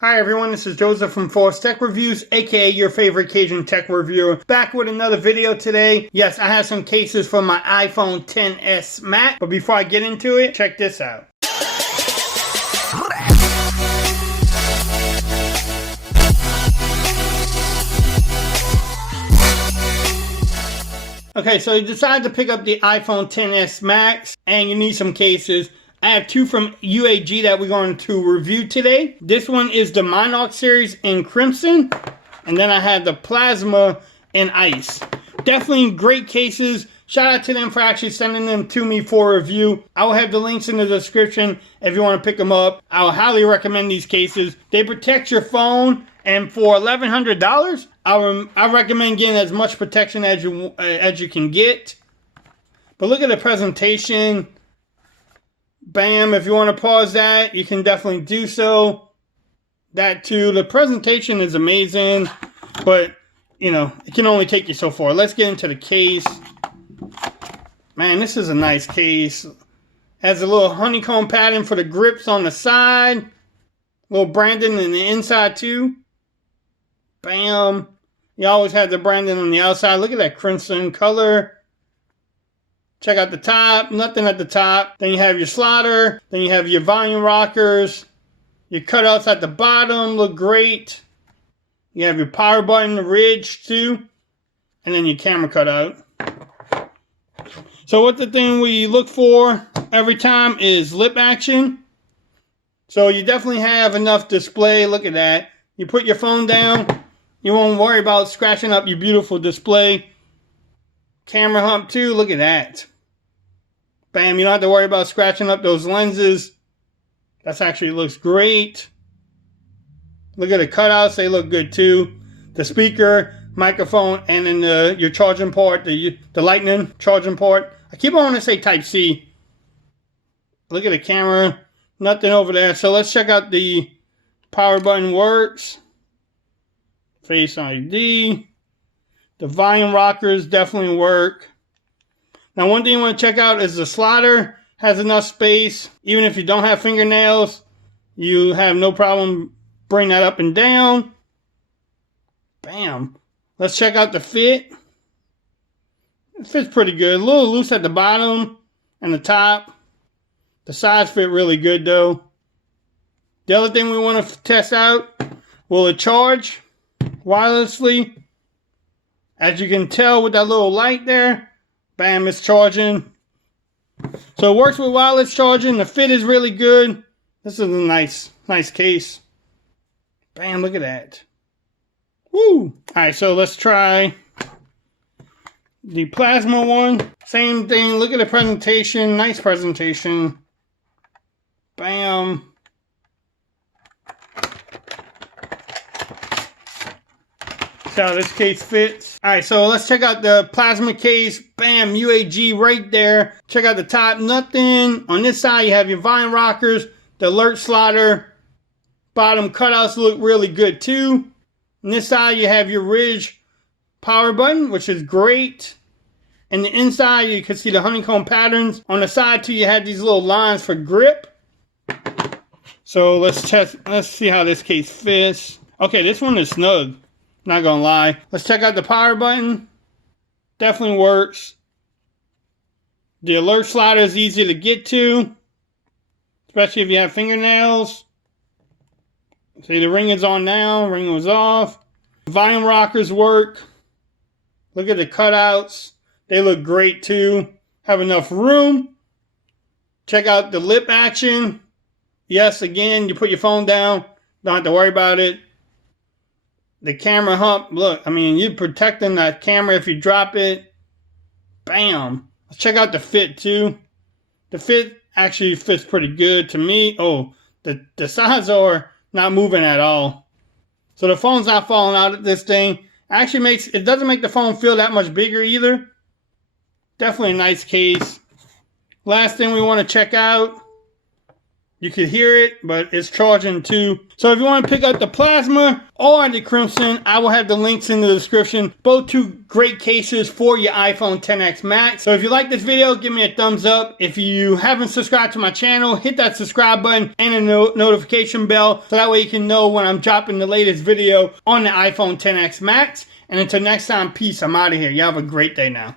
Hi everyone, this is Joseph from Force Tech Reviews, aka your favorite Cajun tech reviewer, back with another video today. Yes, I have some cases for my iPhone XS Max, but before I get into it, check this out. Okay, so you decided to pick up the iPhone XS Max, and you need some cases. I have two from UAG that we're going to review today. This one is the Monarch series in Crimson, and then I have the Plasma in Ice. Definitely great cases. Shout out to them for actually sending them to me for review. I will have the links in the description if you want to pick them up. I will highly recommend these cases. They protect your phone, and for $1,100, I recommend getting as much protection as you can get. But look at the presentation. Bam, if you want to pause that, you can definitely do so. That too. The presentation is amazing, but, you know, it can only take you so far. Let's get into the case. Man, this is a nice case. Has a little honeycomb pattern for the grips on the side. Little branding in the inside too. Bam. You always have the branding on the outside. Look at that crimson color. Check out the top, nothing at the top. Then you have your slider. Then you have your volume rockers. Your cutouts at the bottom look great. You have your power button, the ridge too. And then your camera cutout. So what the thing we look for every time is lip action. So you definitely have enough display. Look at that. You put your phone down. You won't worry about scratching up your beautiful display. Camera hump too, look at that. Bam, you don't have to worry about scratching up those lenses. That actually looks great. Look at the cutouts, they look good too. The speaker, microphone, and then your charging port, the lightning charging port. I keep on wanting to say Type-C. Look at the camera, nothing over there. So let's check out the power button works. Face ID. The volume rockers definitely work. Now, one thing you want to check out is the slider has enough space. Even if you don't have fingernails, you have no problem bringing that up and down. Bam. Let's check out the fit. It fits pretty good. A little loose at the bottom and the top. The sides fit really good though. The other thing we want to test out, will it charge wirelessly? As you can tell with that little light there, bam, it's charging. So it works with wireless charging. The fit is really good. This is a nice case. Bam, look at that. Woo! Alright, so let's try the Plasma one. Same thing. Look at the presentation. Nice presentation. Bam. How this case fits. Alright, so let's check out the Plasma case. Bam, UAG right there. Check out the top, nothing. On this side, you have your volume rockers, the alert slider. Bottom cutouts look really good too. On this side, you have your ridge power button, which is great. And the inside, you can see the honeycomb patterns. On the side too, you have these little lines for grip. So let's see how this case fits. Okay, this one is snug. Not gonna lie. Let's check out the power button. Definitely works. The alert slider is easy to get to, especially if you have fingernails. See, the ring is on now, ring was off. Volume rockers work. Look at the cutouts. They look great too. Have enough room. Check out the lip action. Yes, again, you put your phone down. Don't have to worry about it. The camera hump, look, I mean, you're protecting that camera if you drop it. Bam. Let's check out the fit too. The fit actually fits pretty good to me. Oh, the sides are not moving at all. So the phone's not falling out of this thing. Actually it doesn't make the phone feel that much bigger either. Definitely a nice case. Last thing we want to check out You can hear it, but it's charging too. So if you want to pick up the Plasma or the Crimson, I will have the links in the description. Both two great cases for your iPhone XS Max. So if you like this video, give me a thumbs up. If you haven't subscribed to my channel, hit that subscribe button and a notification bell so that way you can know when I'm dropping the latest video on the iPhone XS Max. And until next time, peace. I'm out of here. You have a great day now.